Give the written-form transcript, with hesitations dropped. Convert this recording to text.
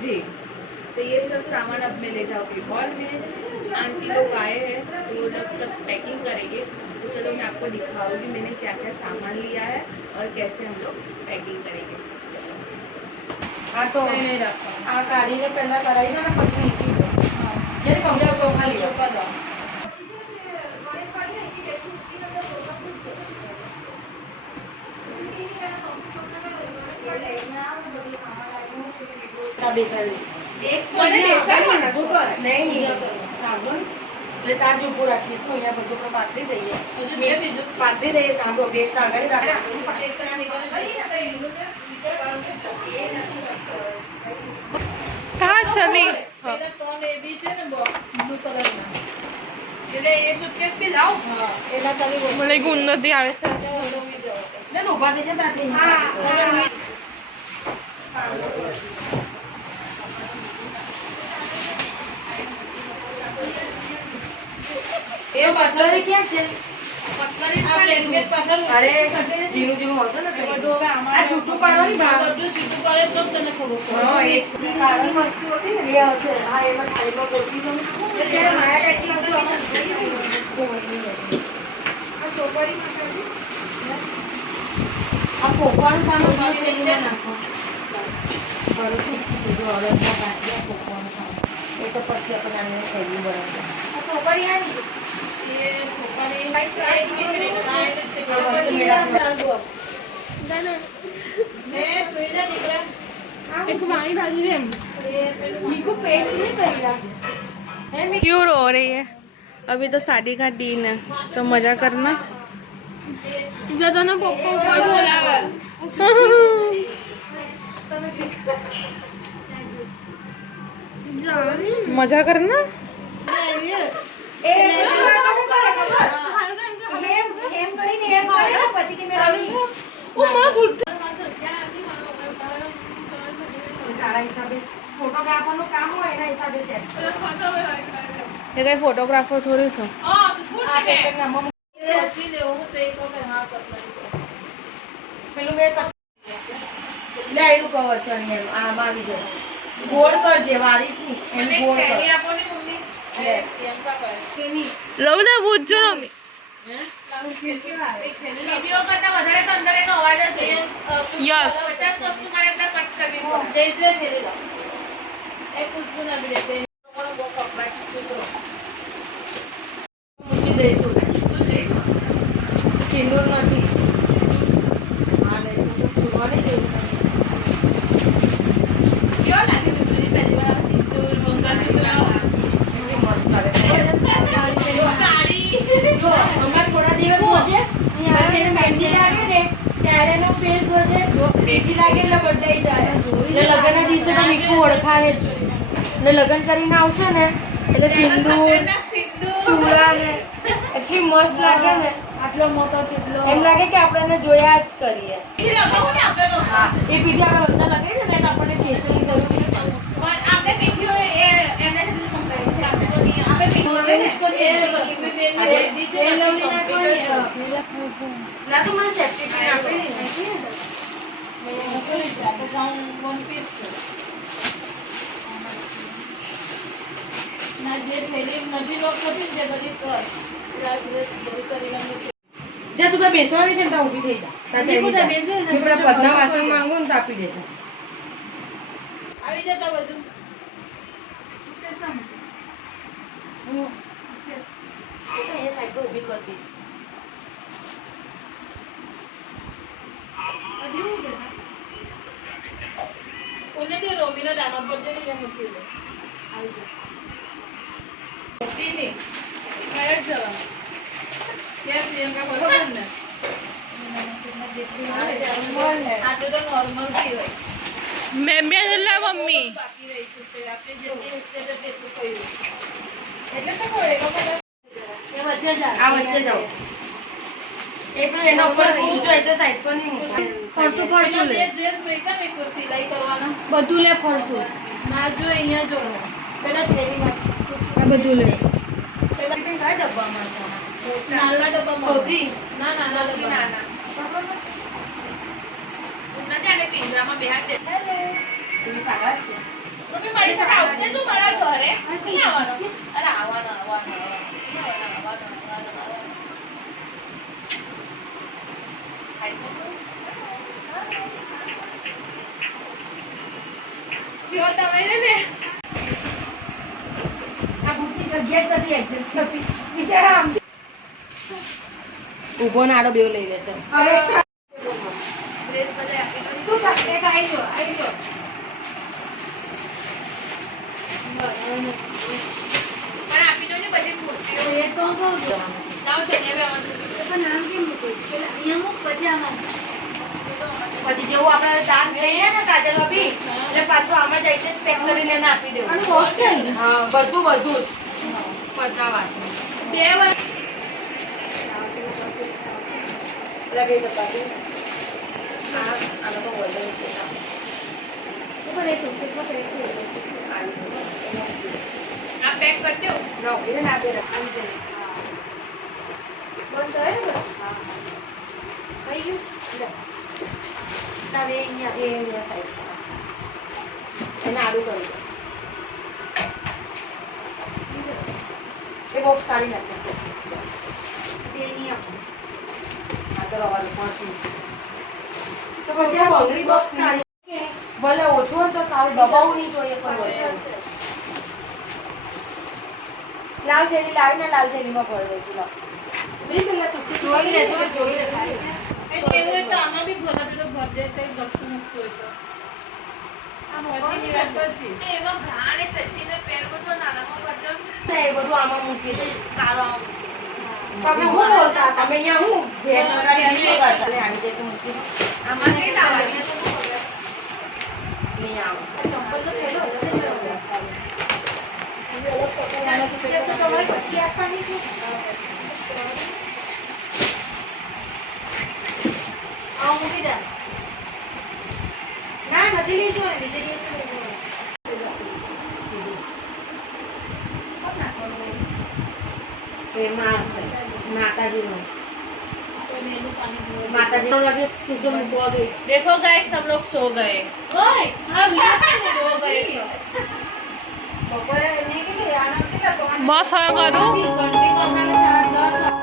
जी। तो ये सब सामान अब मैं ले जाऊंगी हॉल में। आंटी लोग आए हैं तो वो लोग सब पैकिंग करेंगे। तो चलो मैं आपको दिखाऊंगी मैंने क्या क्या सामान लिया है और कैसे हम लोग पैकिंग करेंगे। चलो। हाँ तो नहीं रखा आ गाड़ी ने पहला कराई ना પછી નીકળી ગયો ये कमला को खाली चौका दो। का બેસાડી एक तो मैंने बेसाडवाना કુકર નહીં સાબુન એટલે તાર જ ઊભું રાખીશું અહીંયા બધું પર પાતળી દઈએ હજુ છે બીજું પાતળી દઈએ સાબુ બેગ આગળ રાખે कहाँ चली પેલા ફોન એ બી છે ને બોક્સ બ્લુ કલરમાં એટલે એ સુટકેસ બી લાવ હા એના તલી बोले कि उन्नति आवे છે ને ઊભા થઈ જાય તાથી હા એ બટલર ક્યાં છે પતરી આ લેંગ્વેજ પાછળ અરે જીનું જીનું હશે ને બધું હવે આ અમારે છૂટું પાડવાની ભાગ બધું છૂટું પડે તો જ તને ખબર પડે હા એ કારણ વસ્તુ હતી ને એ હશે હા એમાં થાળીમાં ગોઠવી દઉં ત્યારે મારા ટેકની બધું આમાં આ ચોપડી આ પોપવાનું સામે છે નાખો બરોબર છે જો અડદમાં કાઢ્યા પોપવાનું સામે એ તો પછી આપણે આને થેલી બનાવીએ આ ચોપડી આવી એ ખોપારી એક મિનિટ લાઈન છે મે જોઈલા દીકરા एक वाणी भाजी है मीको पेज नहीं करेगा क्यों रो रही है अभी तो शादी का दिन है तो मजा करना ज्यादा ना पप्पा ऊपर बोला मजा करना એમ કરીને એમ કરે પછી કે મેરા ओ मां खुद તારા હિસાબે ફોટોગ્રાફરનું કામ હોય એના હિસાબે છે ये कहीं फोटोग्राफर थोड़ी छो આ પેપરના મમ્મી સચી લેવો હું તો એક વખત હા કરતા પેલું મે લે એનું કવર ચણિયાનું આમ આવી જશે ગોળ કરજે વારીશ ની મને એનું ગોળ થેલી કર આપો ને મમ્મી લે. પ્રિયંકા પર કેની लो ना पूछो ना વિડિયો કરતા વધારે તો અંદર એનો અવાજ જ જોઈએ Yes. 50 વસ્તુ મારે અંદર કટ કરવી પડે જૈસે થેલી લો એ ખુશ્બુ ના બી દેતે તમારો બહુ કપડા ચીચું મૂકી દઈશું લે સિંદૂર નથી હા લે તો ફૂલવાની જેવું કેવો લાગે તું પહેલી વાર સિંદૂર મંગળસૂત્ર એટલી મસ્ત કરે સાડી જો અમાર થોડા દિવસ હશે પછી એને મહેંદી લાગે ને ત્યારે એનો ફેસ હશે જો બેજી લાગે એટલે બદલાઈ જાય એટલે લગ્નના દિવસે તો મીઠું ઓળખાય જ ને લગ્ન કરીને આવશે ને એટલે સિંદૂર ચૂડા ને એટલી મસ્ત લાગે ને આટલો મોટો ચૂડલો એમ લાગે કે આપણે એને જોયા જ કરીએ લગાવો ને આપણે તો હા એ બીજી આપણે બધા લગાવીએ ને એટલે આપણને ફેશનની જરૂર નહીં આપણે પીઠીઓ એ એમને સુધી સંભળાય છે આપણે તો નહીં આપણે પીઠીઓ એ લક્ષ્મીબેનની છે ના તો મને સેફ્ટી પિન આપેલી ને મેં મોકલી છે તો ગાઉન વન પીસ છે ના જે થેલી નથી લોક થતી જે બધી કર ચાર દિવસ બધું કરી લઉં જા તું બેસવાની છે ને ત્યાં ઊભી થઈ જા તાર બેસે ને પેલા પદના વાસણ માંગો ને તો આપી દેશે આવી જતા બધું હું તો એ સાઈડ પર ઊભી કરી દઈશ કોને તે રોમીના દાના પર જઈને ત્યાં મૂકી દે આવી જાય દીની કયા જવાનું ત્યાં પ્રિયંકા બરોબર ને આ તો નોર્મલ થી હોય मैं ला मम्मी બાકી રહી છે આપણે જેટલી હિસ્સે છે તેટલું કર્યું એટલે તો કોઈ એ વચ્ચે જાઓ એટલું એના ઉપર ઊંચો એટલે સાઈડ પર નહીં મૂકવાનું ફરતું એના ફરતું બે લે ડ્રેસ મેકા મેં સિલાઈ કરવાના બધું લે ફરતું ના જો અહીંયા જો પેલા થેલીમાં આ બધું લે પેલા કયા ડબ્બામાં છે નાના ડબ્બામાં સૌથી ના નાના ડબ્બા નથી આને પિંજરામાં બેહાડ દે એવી સારા છે પૈસા આવશે તું મારા ઘરે નહીં આવવાનો અરે આવવાનો જો તમે ને આ બુકની જગ્યા જ નથી એડજસ્ટ થતી બિચારા આમ ઊભો ને આડો બેવ લઈ લે છે ડ્રેસ બદલે આપી દો તું કાઢે આવી જો પણ આપી દો ને બધી કુર્તીઓ એ તો કહું છું નામ ચણિયા બી આવવાનું પણ નામ કેમ મૂકું પેલા અહીંયા મૂક પછી આમાં પછી જેવું આપણે દાંત લઈએ ને કાજલ ભાભી એટલે પાછું આમાં જાય છે પેક કરી લઈને આપી દેવું અને બોક્સ છે હા બધું જ બધા વાસણ બે વાર લગાઈ દો પાછું આનો તો વજન છે ઉપર એ સુકેસમાં પેક કરી આ પેક કરી દો દો એને ના આપે આવી જાય બંધ થાય ને હા થઈ ગયું લે હવે અહીંયા સાઈડ એને આડું કરી એ બોક્સ કાઢી નાખે તે નહીં આપો આ તો રવાનું પણ તો પછી આ બગડી બોક્સ કાઢી ભલે ઓછું હોય તો સારું દબાવવું નહીં જોઈએ પણ લાલ થેલી લાવીને લાલ થેલીમાં ભરી દઈશું લાવ પેલા સુકી જોઈ લેજો જોઈ લે થાય છે એવું હોય તો આમાં બી ભરા પેલો ભરજે કઈ ગપતું મૂકતું હોય તો આ મોટી વાત પછી તો એમાં ઘાણ એ ચટણી ને પેર બધો નાનામાં બટન ને એ બધું આમાં મૂકી દે સારો તમે હું બોલતા તમે અહીંયા હું ભેંસ વગાડી નહીં કરતા લે આવી જાય તો મૂકી દો. આમાં કઈ લાવવાની નહીં આવો ચંપલ તો થેલો હતો ને તમારે પછી આપવાની છે આવો મૂકી દે ના નથી લઈ જવાનું બીજે દિવસે લઈ જવાનું એ માસ માતાજીનો माताजी लगे कुसुम को गई देखो गाइस सब लोग सो गए ओए हां सो गए सब बपोरे नहीं के लिए आना के तो बस हो गयो घंटे को हमारे 10